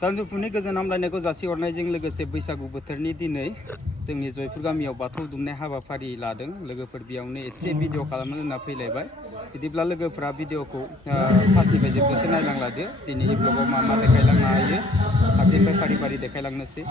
सानजौफुनि गोजोन हामलायनायखौ जासिहरनायजों लोगोसे बैसागु बोथोरनि दिनै जोंनि जयपुर गामियाव बाथौ दुमनाय हाबाफारि लादों। लोगोफोर बेयावनो एसे भिडिअ खालामनो होनना फैलायबाय। बिदिब्ला लोगोफोरा भिडिअखौ फार्स्टनिफ्राय जोबजासे नायलांलादो। दिनैनि ब्लगाव मा मा देखायलांनो हायो फारसेनिफ्राय फारि फारि देखायलांनोसै।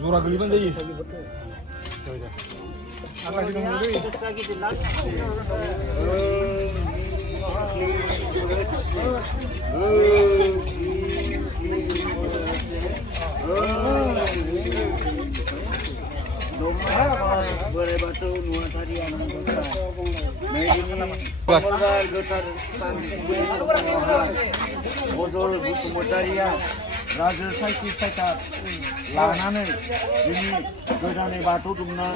जरा गोलैबानो जायो। बोराइ बाथौ नुवाथारिया मंगलबार गोथार सान अजय बसुमतारिया राजो साइखि साइखा लानानै जोंनि गोदानै बाथौ दुमना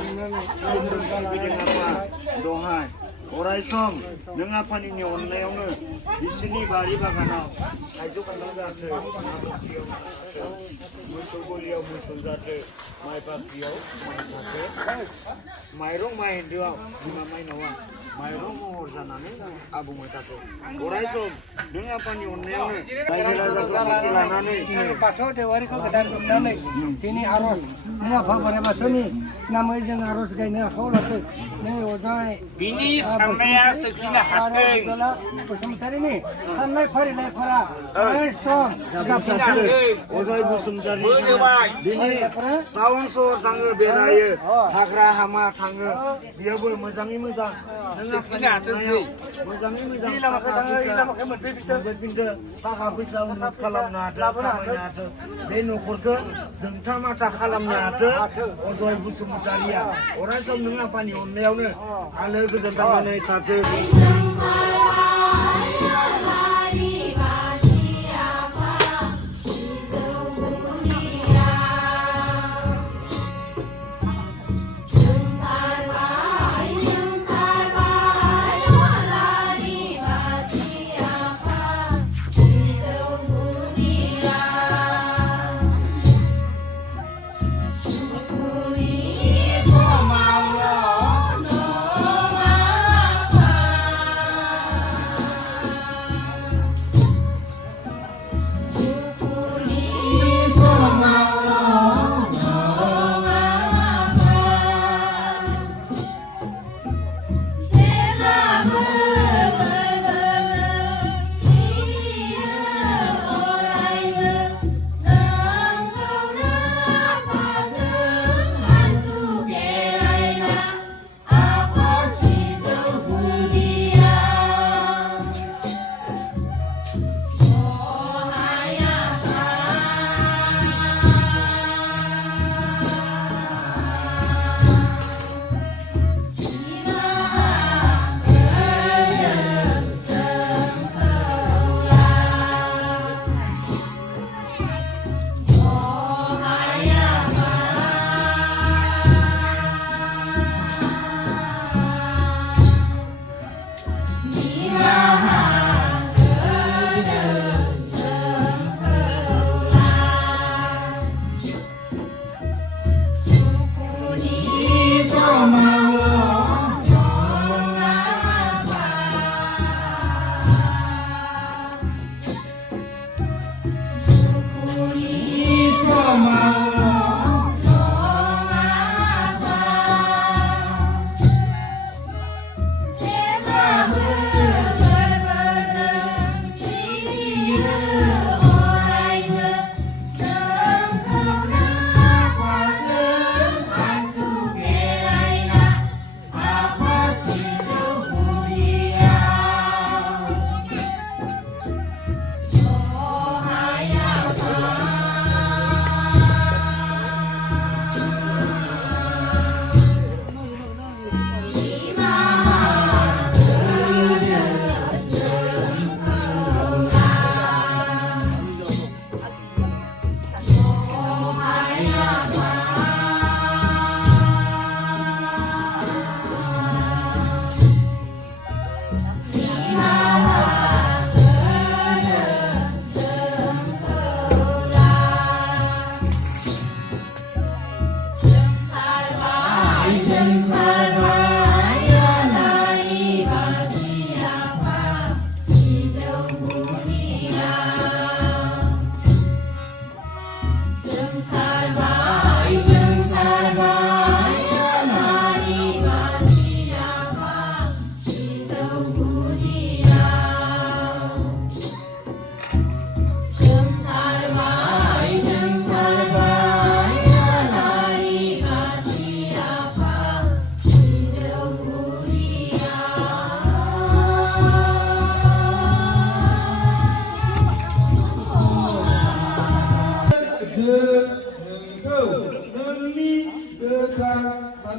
दहाय अराय सम नों आफानिनि अननायावनो बिसोरनि बारि बागानाव थाइजौ खान्थाल जाथो, मोसौ गलियाव मोसौ जाथो, माइ बाख्रियाव माइ जाथो, माइरं माइहेन्दोआव बिमा माइनावा माइरं महर जानानै आबुङै थाथो। अराय सम नों आफानि अननायावनो रायजो राजाखौ लानानै बाथौ देवारिखौ गोदान दुमनानै दिनै आर'ज नों आफा बोराइ बाथौनि नामै जों आर'ज गायनो आखायाव लादों। नै अजय बिनि साननाया सोरखिनो हाथों। बसुमतारिनि साननाय फारिलाइफोरा अराय सम जाफुंसारो। अजय बसुमतारि दिनै टाउन सहर थाङो बेरायो, हाग्रा हामा थाङो, बेयावबो मोजाङै मोजां नों आफानि अननायाव मोजाङै मोजां थाखा फैसा उन्नत खालामनो हाथों, खामायनो हाथों, बे न'खरखौ जोंथा माथा खालामनो हाथों। अजय बसुमतारिया अराय सम नों आफानि अननायावनो आलो गोजोन थांनानै थाथों।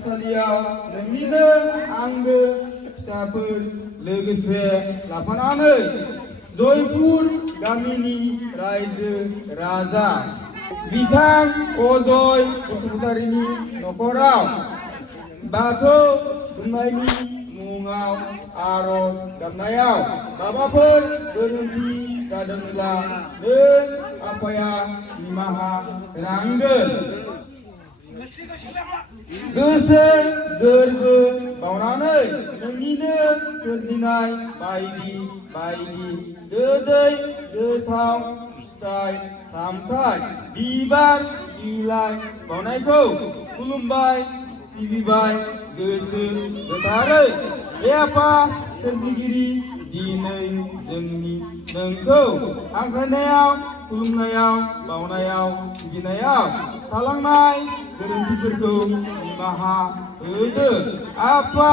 थानसालियाव नोंनिनो आंगो फिसाफोर लोगोसे लाफानानै जयपुर गामिनि रायजो राजा बिथां अजय बसुमतारीनि नखराव बाथौ दुमनायनि मुङाव आरज गाबनायाव माबाफोर गोरोन्थि जादोंब्ला नों आफाया निमाहा होनांगोन गोसो गोरबो बावनानै नोंनिनो सोरजिनाय बायदि बायदि गोदै गोथाव फिथाइ सामथाइ बिबार बिलाइ बावनायखौ खुलुमबाय सिबिबाय गोसो गोथारै हे आफा सोरजिगिरि दिनै जोंनि नोंखौ हांख्रायनायाव खुलुमनायाव बावनायाव सिबिनायाव थालांनाय गोरोन्थिफोरखौ निमाहा होदो आफा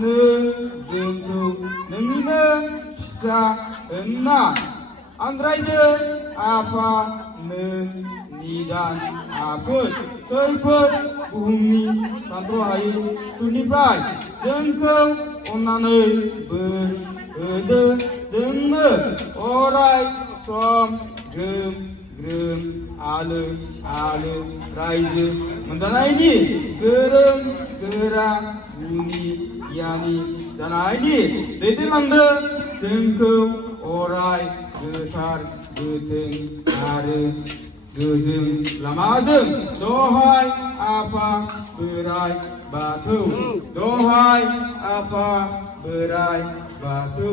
नों जोंखौ नोंनिनो फिसा होनना आनज्रायदो आफा नों निदान आफोद खैफोद बुहुमनि सानथ्र'हायै सुथुरनिफ्राय जोंखौ अननानै बोर होदो जोंनो अराय सम ग्रोम ग्रोम आलो आलो रायजो मोनजानायनि गोरों गोरा गुनि गियानि जानायनि दैदेनलांदो जोंखौ अराय गोथार गोथों आरो गोजों लामाजों दहाय आफा बोराइ बाथौ दहाय आफा बोराइ बाथौ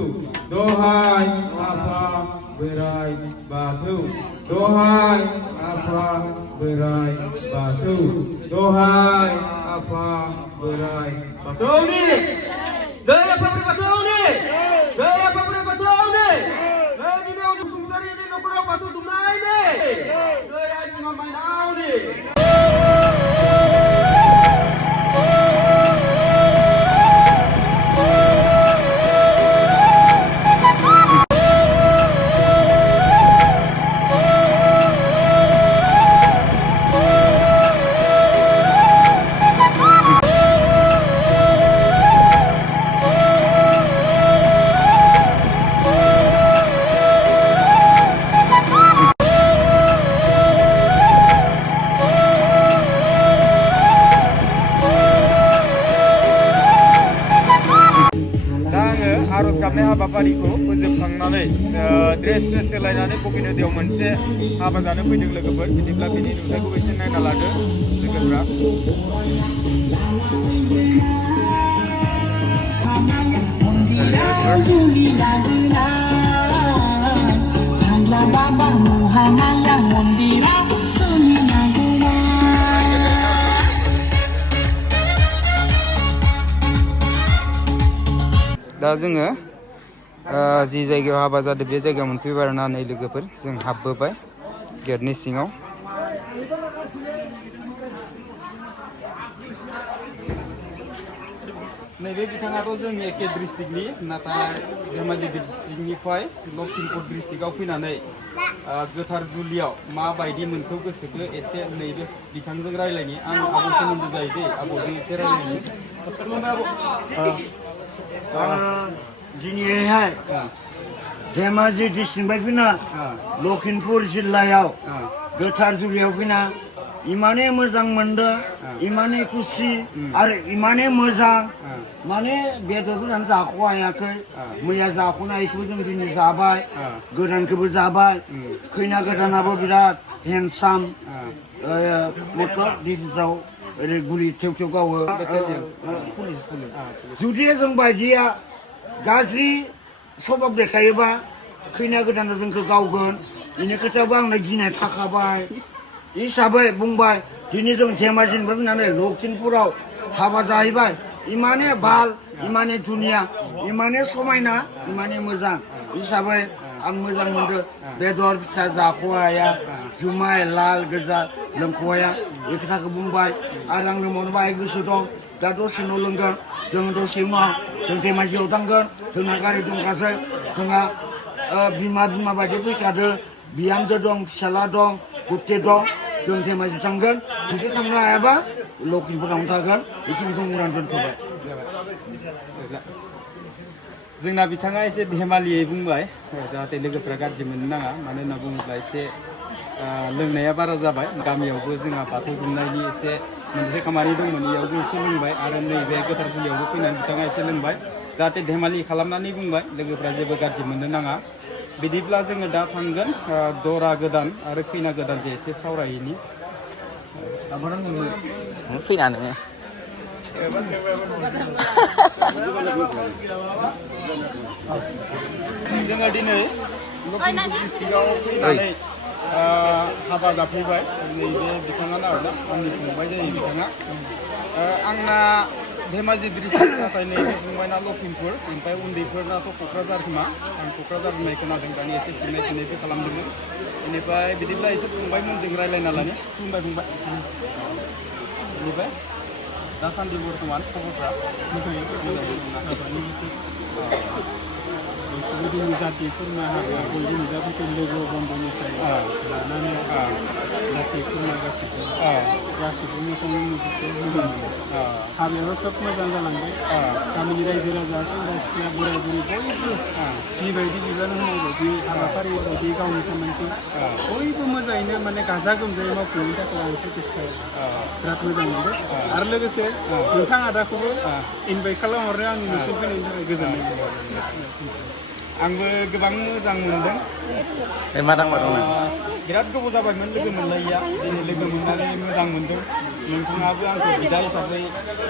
दहाय आफा बोराइ बाथौ दहाय आफा बोराइ बाथौ दहाय आफा बोराइ बाथौनि जय आफा बोराइ बाथौनि जय आफा बोराइ बाथौनि नै दिनै बसुमतारीनि नखराव बाथौ दुमनायनि जय आइ बिमा माइनावनि आरज गाबनाय हाबाफारिखौ फोजोबखांनानै ड्रेस सोलायनानै बगिनोदेयाव मोनसे हाबा जानो फैदों लोगोफोर बिदिब्ला बिनि नुथायखौ एसे नायना लादो लोगोफ्रा दा जोङो जि जायगायाव हाबा जादों बे जायगायाव मोनफैबाय आरोना नै लोगोफोर जों हाबबोबाय गेटनि सिङाव नैबे बिथाङाथ' जोंनि एके डिस्ट्रिक्टनि नाथाय धेमाजि डिस्ट्रिक्टनिफ्राय लखिमपुर डिस्ट्रिक्टआव फैनानै गोथार जुलियाव माबायदि मोनखौ गोसोखौ एसे नैबे बिथांजों रायलायनि आं आब' सोमोन्दो जायो दे आब'जों एसे रायलायनि दिनैहाय धेमाजि डिस्ट्रिक्टनिफ्राय फैना लखिमपुर जिल्लायाव गोथार जुलियाव फैना इमाने मोजां मोनदों इमाने खुसि आरो इमाने मोजां माने बेदरफोरानो जाख'हायाखै मैया जाख'नायखौबो जों दिनै जाबाय गोदानखौबो जाबाय खैना गोदानाबो बिराद हेन्डसाम मतलब डिफेन्सआव ओरै गुलि थेव थेव गावो जुदि जों बायदिया गाज्रि सभाब देखायोबा खैना गोदाना जोंखौ गावगोन बेनि खोथायावबो आंनो गिनाय थाखाबाय हिसाबै बुंबाय दिनै जों धेमाजिनिफ्राय फैनानै लखिमपुराव हाबा जाहैबाय इमाने बाल इमाने दुनिया इमाने समायना इमाने मोजां हिसाबै आं मोजां मोनदों बेदर फिसा जाख'हाया जुमाय लाल गोजा लोंख'हाया बे खोथाखौ बुंबाय आरो आंनो मोनबाय गोसो दं दा दसे न' लोंगोन जों दसे उनाव जों धेमाजियाव थांगोन जोंना गारि दंखासै जोंहा बिमा बायदि फैखादो बिहामजो दं फिसाला दं गुथे दं जों धेमाजि थांगोन जुदि थांनो हायाबा लखिमपुरावनो थागोन बेखिनिखौ बुंनानै दोनथ'बाय जोंना बिथाङा एसे धेमालियै बुंबाय जाहाथे लोगोफ्रा गाज्रि मोननो नाङा मानो होनना बुङोब्ला एसे लोंनाया बारा जाबाय गामियावबो जोंहा बाथौ दुमनायनि एसे मोनसे खामानि दंमोन इयावबो एसे लोंबाय आरो नैबे गोथार जुलियावबो फैनानै बिथाङा एसे लोंबाय जाहाथे धेमालि खालामनानै बुंबाय लोगोफ्रा जेबो गाज्रि मोननो नाङा बिदिब्ला जोङो दा थांगोन दरा गोदान आरो खैना गोदानजों एसे सावरायहैनि फैना नोङो जोङो दिनै लखिमपुर डिस्ट्रिक्टआव फैनानै हाबा जाफैबाय नैबे बिथाङानो आरोना आंनि फंबाय जायो बिथाङा आंना धेमाजि डिस्ट्रिक्ट नाथाय नैबे फंबायना लखिमपुर ओमफ्राय उन्दैफोरनाथ' क'क्राझार खोमा आं क'क्राझार होननाय खोनादों दानि एसे सोंनाय फिन्नायबो खालामदोंमोन बेनिफ्राय बिदिब्ला एसे फंबायमोनजों रायज्लायना लानि खुलुमबाय फंबाय बेनिफ्राय दासान्दि बर्थमान खबरफ्रा मोजाङै गोदोनि जाथि खुरमा हाबा बयबो नुजाफैखो लोगो बन्धुनिफ्राय लानानै जाथि खुरमा गासिबो मोजाङै नुजोबदों हाबायाबो खोब मोजां जालांबाय गामिनि रायजो राजा सेंग्रा सिख्ला बोराय बुरै बयबो जिबायदि बिबान होनाय बायदि हाबाफारि बायदि गावनि खामानिखौ बयबो मोजाङैनो माने गाजा गोमजायै मावफुंनायनि थाखाय आं सेटिसफाइ बिराद मोजां मोनदों आरो लोगोसे नोंथां आदाखौबो इनभाइट खालामहरनो आंनि न'सिम फैनायनि थाखाय गोजोननाय मोनदों आंबो गोबां मोजां मोनदों बिराद गोबाव जाबायमोन लोगो मोनलायैया दिनै लोगो मोननानै मोजां मोनदों नोंथाङाबो आंखौ बिदा हिसाबै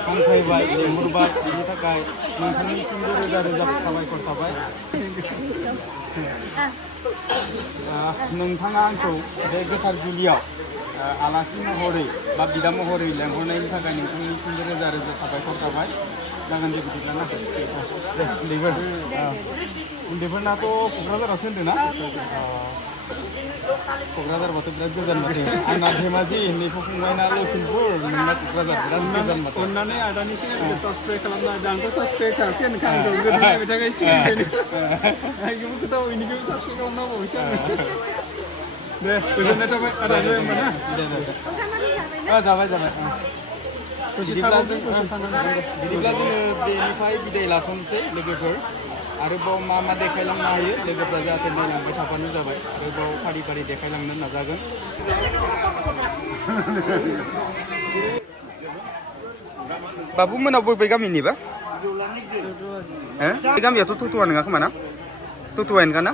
हांख्रायबाय लेंहरबाय बेनि थाखाय नोंथांनिसिमबो रोजा रोजा साबायखर थाबाय नोंथाङा आंखौ बे गोथार जुलियाव आलासि महरै बा बिदा महरै लेंहरनायनि थाखाय नोंथांनिसिमबो रोजा रोजा साबायखर थाबाय जागोन दे बिदिब्ला ना दे उन्दैफोरनाथ' क'क्राझारावसो होन्दों ना क'क्राझारबाथ' बिराद गोजान माथो आंना धेमाजि नैखौ फंबायना लखिमपुर नोंना क'क्राझार बिराद गोजान माथो अननानै आदानि सिगांखौ साबसक्राइब खालामना होदों आंथ' साबसक्राइब खालामफेरनो आंखौ गोदोनि थाखाय सिगांनिफ्रायनो आंखौबो खोथा बयनिखौबो साबसक्राइब खालामनांगौसो आङो दे गोजोननाय थाबाय आदा दे होमबा ना जाबाय बिदिब्ला जोङो बेनिफ्राय बिदाय लाथ'नोसै लोगोफोर आरोबाव मा मा देखायलांनो हायो लोगोफ्रा जाहाथे नायलांबाय थाबानो जाबाय आरोबाव फारि फारि देखायलांनो नाजागोन बाबु मोनाव बबे गामिनिबा बे गामियाथ' टुटुवा नङा खोमा ना टुटुवायानो ना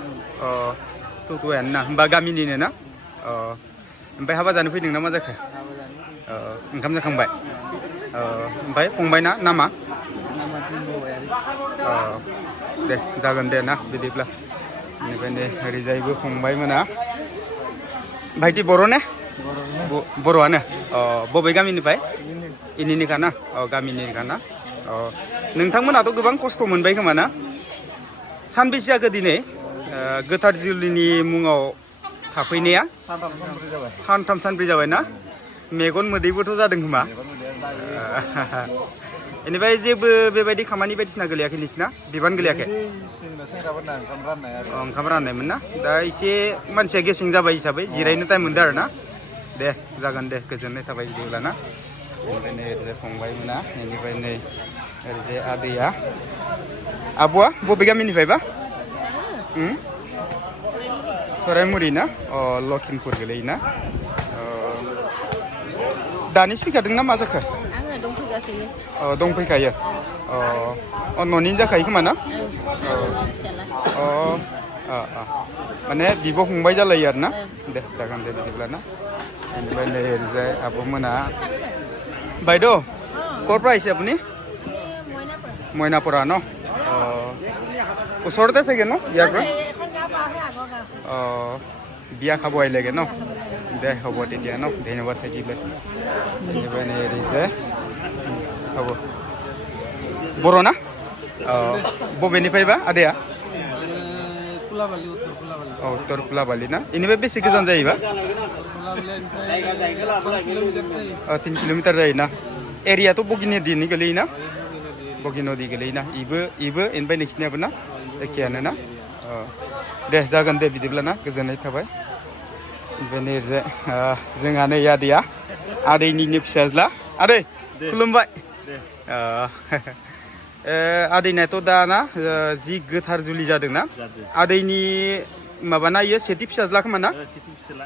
टुटुवायानो ना होमबा गामिनिनो ना ओमफ्राय हाबा जानो फैदों ना मा जाखो ओंखाम जाखांबाय ओमफ्राय फंबायना नामा दे जागोन दे ना बिदिब्ला बेनिफ्रायनो ओरैजायबो फंबायमोना भाइटि बर' ने बर'आनो बबे गामिनिफ्राय इनिनिखा ना गामिनिखा ना नोंथांमोनाथ' गोबां खस्थ' मोनबाय खोमा ना सानबेसे जाखो दिनै गोथार जुलिनि मुङाव थाफैनाया सानथाम सानब्रै जाबाय ना मेगन मोदैबोथ' जादों खोमा बेनिफ्राय जेबो बेबायदि खामानि बायदिसिना गोलैयाखै नोंसिना बिबान गोलैयाखै ओंखाम राननायमोन ना दा एसे मानसिया गेसें जाबाय हिसाबै जिरायनो टाइम मोनदों आरो ना दे जागोन दे गोजोननाय थाबाय बिदिब्ला ना बेनिफ्राय नै ओरैजाय फंबायमोना बेनिफ्राय नै ओरैजाय आदैया आब'आ बबे गामिनिफ्रायबा सरायमुरि ना लखिमपुर गोलैयोना दानिसो फैखादों ना मा जाखो आङो दंफैगासिनो दंफैखायो न'निनो जाखायो खोमा ना माने बिब' फंबाय जालायो आरो ना दे जागोन दे बिदिब्ला ना बेनिफ्राय नै ओरैजाय आब'मोना বাইদ' ক'ৰ পৰা আহিছে আপুনি মইনাপুৰা ন ওচৰতে চাগে ন ইয়াৰ পৰা বিয়া খাব আহিলেগৈ ন দে হ'ব তেতিয়া ন ধন্যবাদ থাকিলে बेनिफ्राय नै ओरैजाय হ'ব बर' ना बबेनिफ्रायबा आदाया उत्तर फुलाबालि ना बेनिफ्राय बेसे गोजान जायोबा 3 किल'मिटार जायोना एरियाथ' बगिनदीनि गोलैयोना बगिनदী गोलैयोना इबो बेनिफ्राय नोंसिनियाबो ना एखेयानो ना दे जागोन दे बिदिब्ला ना गोजोननाय थाबाय ओमफ्राय नै ओरैजाय जोंहा नै आदैया आदैनिनो फिसाज्ला Ade, खुलुमबाय दे आदैनाथ' दा ना जि गोथार जुलि जादों ना जादों आदैनि माबाना इयो सेथि फिसाज्ला खोमा ना सिटि फिसाला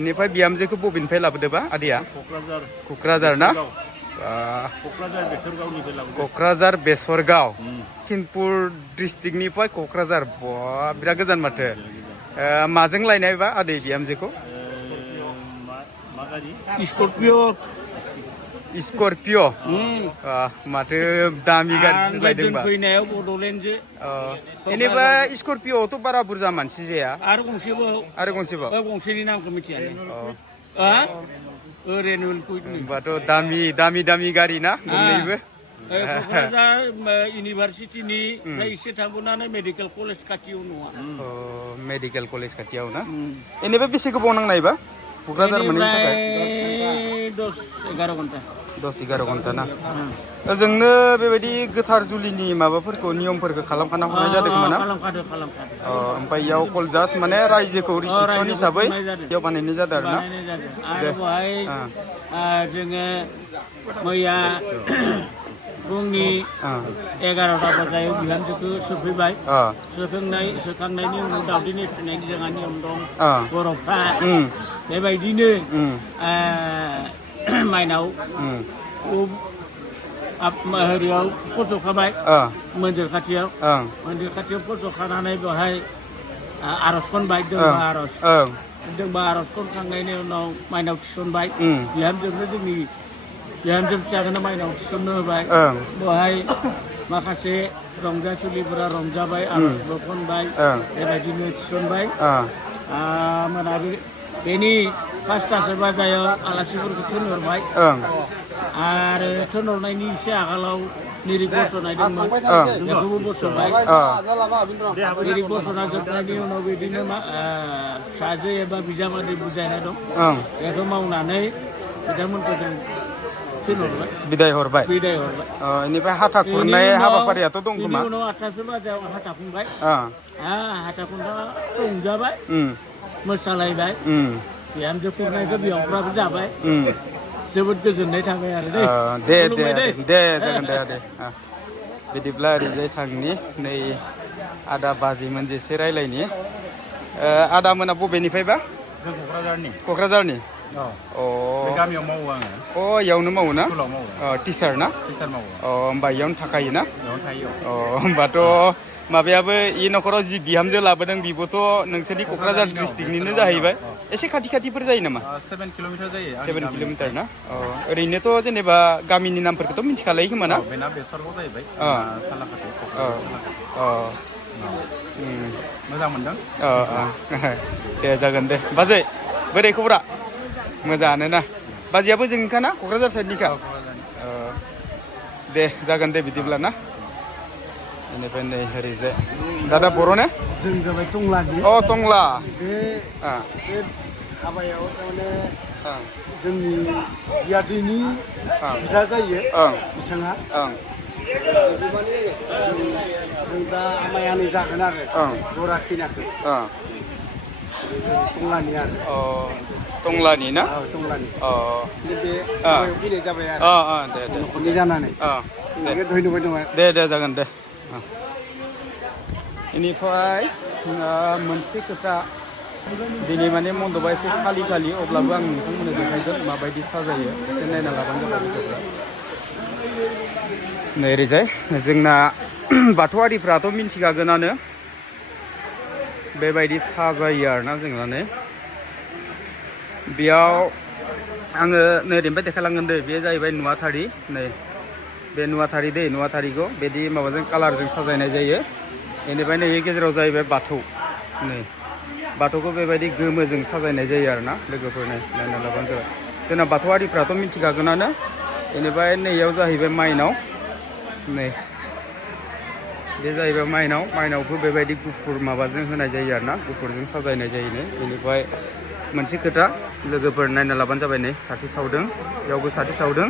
इनिफ्राय बिहामजोखौ बबेनिफ्राय लाबोदोबा आदैया क'क्राझार क'क्राझार ना क'क्राझार बेसरगावनिफ्राय लाबोदों क'क्राझार बेसरगाव खिनपुर डिस्ट्रिक्टनिफ्राय क'क्राझार बा बिराद गोजान माथो माजों लायनायबा आदै बिहामजोखौ मा गारि स्कर्पिय' स्कर्पिय' माथो दामि गारि लायदोंबा फैनायाव बड'लेण्डजो बेनिफ्राय स्कर्पिय'आवथ' बारा बुरजा मानसि जाया आरो गंसेबाव गंसेनि नामखौ मिथिया ओरैनो होमबाथ' दामि गारि ना मोननैबो क'क्राझार इउनिभारसिटिनि एसे थांबोनानै मेडिकेल कलेज खाथियाव नङा मेडिकेल कलेज खाथियाव ना बेनिफ्राय बेसे गोबाव नांनायबा क'क्राझार मोनहैनो थाखाय 10-11 घन्टा 10-11 घन्टा ना ओजोंनो बेबायदि गोथार जुलिनि माबाफोरखौ नियमफोरखौ खालामखाना हरनाय जादों खोमा ना ओमफ्राय इयाव कल जास्ट माने रायजोखौ रिसिपसन हिसाबै इयाव बानायनाय जादों आरो ना आरो बेवहाय जोङो मैया फुंनि 11ता बाजायाव बिहामजोखौ सोफैबाय सोखांनायनि उनाव दावदैनि सुनायनि जोंहा नियम दं बर'फ्रा बेबायदिनो माइनाव हेरियाव फज'खाबाय मन्दिर खाथियाव फज'खानानै बेवहाय आर'ज खनबाय दोंबा आर'ज खनखांनायनि उनाव माइनाव थिसनबाय बिहामजोनो जोंनि बिहामजो फिसाखौनो माइनाव थिसननो होबाय बेवहाय माखासे रंजासुलिफोरा रंजाबाय आर'जबो खनबाय बेबायदिनो थिसनबाय मोनाबिलि बेनि 5तासो बाजायाव आलासिफोरखौ थिनहरबाय आरो थिनहरनायनि एसे आगोलाव निरिक बसनाय दंमोन बेखौबो बसबाय निरिक बसना जोबनायनि उनाव बिदिनो फिसाजो एबा बिजामादै बुजायनाय दं बेखौ मावनानै बिथांमोनखौ जों थिनहरबाय बिदाय हरबाय बेनिफ्राय हाथा खुरनाय हाबाफारियाथ' दं खोमा बेनि उनाव 8तासो बाजायाव हाथा खुंबाय हाथा खुंना रंजाबाय मोसालायबाय बिहामजो खुरनायखौ बिहावफ्राबो जाबाय जोबोद गोजोननाय थाबाय आरो दे जागोन दे बिदिब्ला ओरैजाय थांनि नै आदा बाजिमोन जेसे रायलायनि आदा मोना बबेनिफ्रायबा क'क्राझारनि गामियाव मावो आङो इयावनो मावो ना स्कुलाव मावो टिचार ना मावो होमबा इयावनो थाखायो ना थायो होमबाथ' माबायाबो इ न'खराव जि बिहामजो लाबोदों बिबोथ' नोंसोरनि क'क्राझार डिस्ट्रिक्टनिनो जाहैबाय एसे खाथिफोर जायो नामा 7 किल'मिटार जायो 7 किल'मिटार ना ओरैनोथ' जेनेबा गामिनि नामफोरखौथ' मिथिखालायो खोमा ना बेना बेसरगाव जाहैबाय सालाकाति मोजां मोनदों दे जागोन दे बाजै बोरै खबरा मोजाङानो ना बाजैयाबो जोंनिखा ना क'क्राझार साइडनिखा दे जागोन दे बिदिब्ला ना बेनिफ्राय नै ओरैजाय दादा बर' ने जों जाबाय टंलानि टंला बे हाबायाव थारमाने जोंनि बियादैनि बिदा जायो बिथाङा जों दा आमायानो जागोन आरो दरा खैनाखौ टंलानि आरो टंलानि ना टंलानि बे हाबायाव फैनाय जाबाय आरो दे न'खरनि जानानै धन्यबाद दङ दे जागोन दे बेनिफ्राय मोनसे खोथा दिनै माने मन्दपआ एसे खालि अब्लाबो आं नोंथांमोननो देखायगोन माबायदि साजायो एसे नायना लाबानो जाबाय गथ'फ्रा नै ओरैजाय जोंना बाथौआरिफ्राथ' मिन्थिखागोनानो बेबायदि साजायो आरोना जोंना नै बेयाव आङो नै ओरैनिफ्राय देखायलांगोन दे बेयो जाहैबाय नुवाथारि नै बे नुवाथारिखौ बिदि माबाजों कालारजों साजायनाय जायो बेनिफ्राय नै गेजेराव जाहैबाय बाथौ नै बाथौखौ बेबायदि गोमोजों साजायनाय जायो आरोना लोगोफोर नायना लाबानो जाबाय जोंना बाथौआरिफ्राथ' मिथिखागोनानो बेनिफ्राय नैयाव जाहैबाय माइनाव नै बे जाहैबाय माइनावखौ बेबायदि गुफुर माबाजों होनाय जायो आरोना गुफुरजों साजायनाय जायो बेनिफ्राय मोनसे खोथा लोगोफोर नायना लाबानो जाबाय नै साथि सावदों बेयावबो साथि सावदों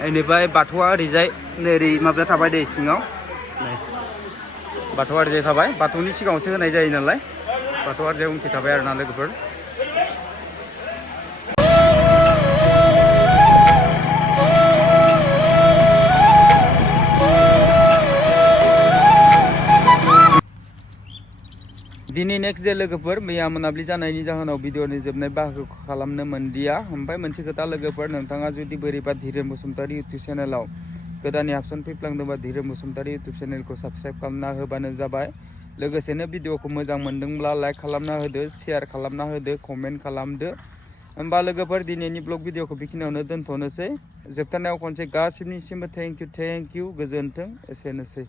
बेनिफ्राय बाथौआ ओरैजाय नै ओरै माबाया थाबाय दै सिङाव नै बाथौआ ओरैजाय थाबाय बाथौनि सिगाङावसो होनाय जायो नालाय बाथौआ ओरैजाय उनखि थाबाय आरोना लोगोफोर दिनै नेक्स्ट डे लोगोफोर मैया मोनाबिलि जानायनि जाहोनाव भिडिअनि जोबनाय बाहागोखौ खालामनो मोनदिया ओमफ्राय मोनसे खोथा लोगोफोर नोंथाङा जुदि बोरैबा धीरेन बसुमतारी इउटुब चेनेलाव गोदानै हाबसन फैफ्लांदोंबा धीरेन बसुमतारी इउटुब चेनेलखौ साबस्क्राइब खालामना होबानो जाबाय लोगोसेनो भिडिअखौ मोजां मोनदोंब्ला लाइक खालामना होदो शेयार खालामना होदो कमेन्ट खालामदो होमबा लोगोफोर दिनैनि ब्लग भिडिअखौ बेखिनियावनो दोनथ'नोसै जोबथारनायाव खनसे गासिबनिसिमबो थेंक इउ गोजोन्थों एसेनोसै